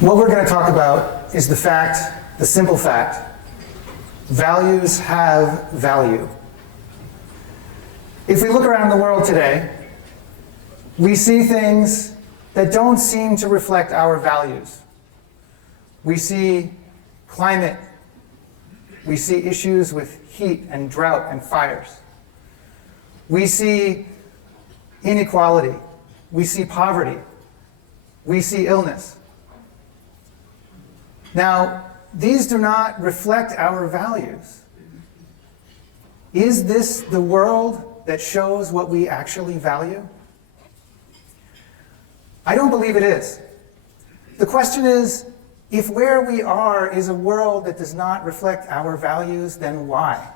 What we're going to talk about is the fact, the simple fact, values have value. If we look around the world today, we see things that don't seem to reflect our values. We see climate. We see issues with heat and drought and fires. We see inequality. We see poverty. We see illness. Now, these do not reflect our values. Is this the world that shows what we actually value? I don't believe it is. The question is, if where we are is a world that does not reflect our values, then why?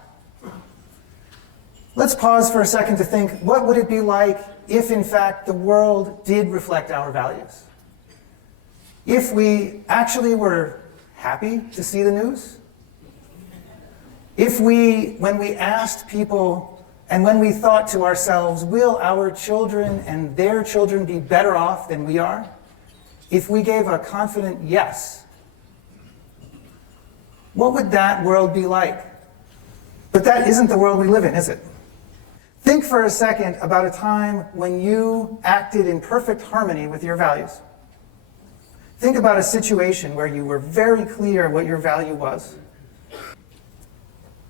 Let's pause for a second to think, what would it be like if, in fact, the world did reflect our values? If we actually were happy to see the news? If when we asked people and when we thought to ourselves, will our children and their children be better off than we are? If we gave a confident yes, what would that world be like? But that isn't the world we live in, is it? Think for a second about a time when you acted in perfect harmony with your values. Think about a situation where you were very clear what your value was.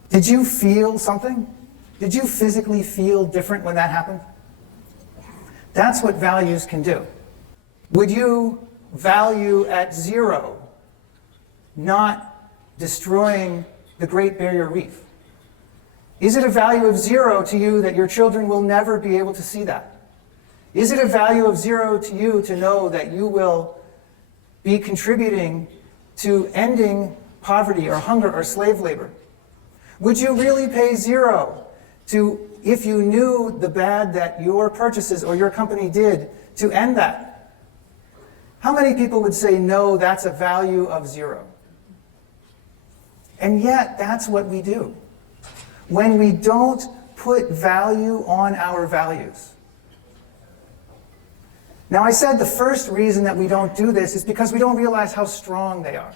Did you feel something? Did you physically feel different when that happened? That's what values can do. Would you value at 0 not destroying the Great Barrier Reef? Is it a value of 0 to you that your children will never be able to see that? Is it a value of 0 to you to know that you will be contributing to ending poverty or hunger or slave labor? Would you really pay 0 to, if you knew the bad that your purchases or your company did, to end that? How many people would say, no, that's a value of 0? And yet, that's what we do. When we don't put value on our values. Now, I said the first reason that we don't do this is because we don't realize how strong they are.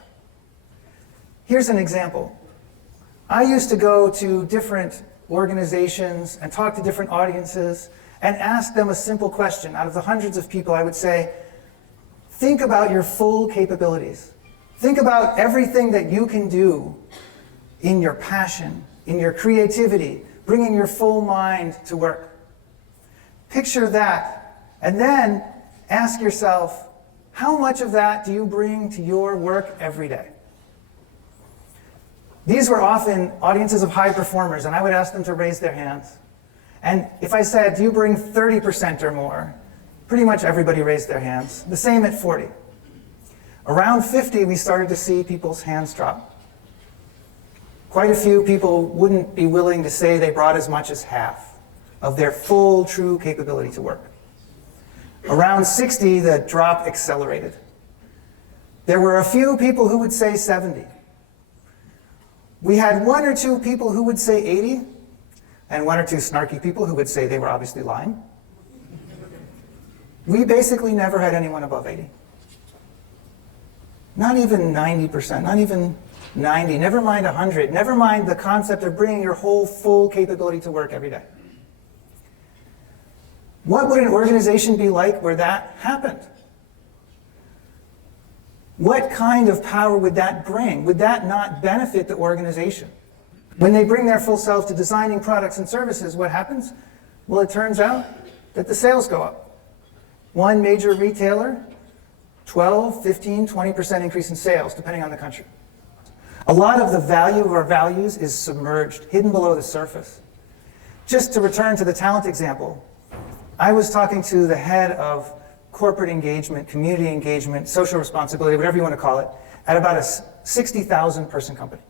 Here's an example. I used to go to different organizations and talk to different audiences and ask them a simple question. Out of the hundreds of people, I would say, think about your full capabilities. Think about everything that you can do in your passion, in your creativity, bringing your full mind to work. Picture that, and then ask yourself, how much of that do you bring to your work every day? These were often audiences of high performers, and I would ask them to raise their hands. And if I said, do you bring 30% or more? Pretty much everybody raised their hands. The same at 40. Around 50, we started to see people's hands drop. Quite a few people wouldn't be willing to say they brought as much as half of their full, true capability to work. Around 60, the drop accelerated. There were a few people who would say 70. We had 1 or 2 people who would say 80, and 1 or 2 snarky people who would say they were obviously lying. We basically never had anyone above 80. Not even 90%, not even 90, never mind 100, never mind the concept of bringing your whole full capability to work every day. What would an organization be like where that happened? What kind of power would that bring? Would that not benefit the organization? When they bring their full self to designing products and services, what happens? Well, it turns out that the sales go up. One major retailer, 12, 15, 20% increase in sales, depending on the country. A lot of the value of our values is submerged, hidden below the surface. Just to return to the talent example, I was talking to the head of corporate engagement, community engagement, social responsibility, whatever you want to call it, at about a 60,000 person company.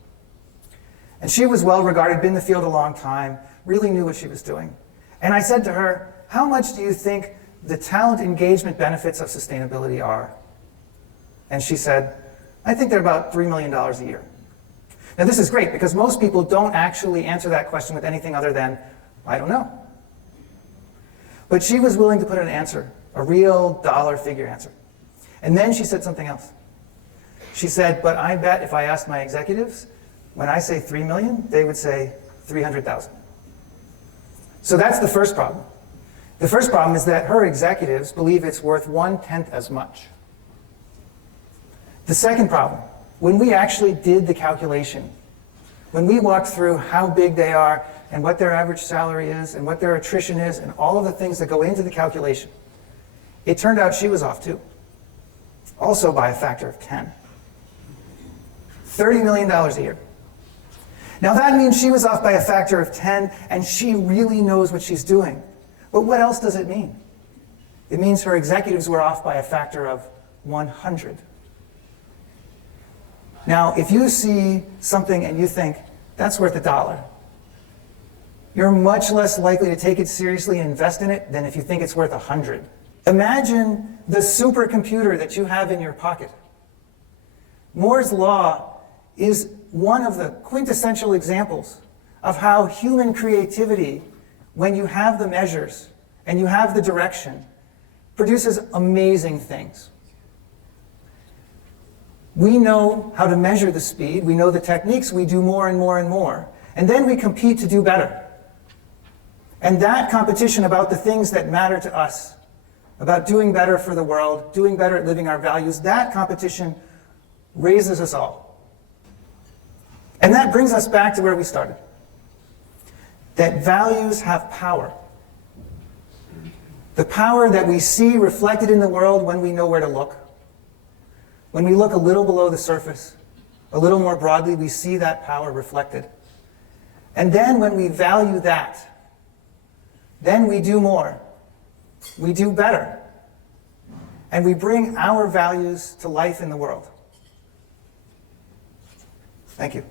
And she was well regarded, been in the field a long time, really knew what she was doing. And I said to her, how much do you think the talent engagement benefits of sustainability are? And she said, I think they're about $3 million a year. Now this is great because most people don't actually answer that question with anything other than, I don't know. But she was willing to put an answer, a real dollar figure answer. And then she said something else. She said, but I bet if I asked my executives, when I say 3 million, they would say 300,000. So that's the first problem. The first problem is that her executives believe it's worth 1/10 as much. The second problem, when we actually did the calculation, when we walked through how big they are and what their average salary is and what their attrition is and all of the things that go into the calculation, it turned out she was off too. Also by a factor of 10. $30 million a year. Now that means she was off by a factor of 10 and she really knows what she's doing. But what else does it mean? It means her executives were off by a factor of 100. Now, if you see something and you think, that's worth $1, you're much less likely to take it seriously and invest in it than if you think it's worth 100. Imagine the supercomputer that you have in your pocket. Moore's law is one of the quintessential examples of how human creativity, when you have the measures and you have the direction, produces amazing things. We know how to measure the speed, we know the techniques, we do more and more and more, and then we compete to do better. And that competition about the things that matter to us, about doing better for the world, doing better at living our values, that competition raises us all. And that brings us back to where we started. That values have power. The power that we see reflected in the world when we know where to look. When we look a little below the surface, a little more broadly, we see that power reflected. And then when we value that, then we do more. We do better. And we bring our values to life in the world. Thank you.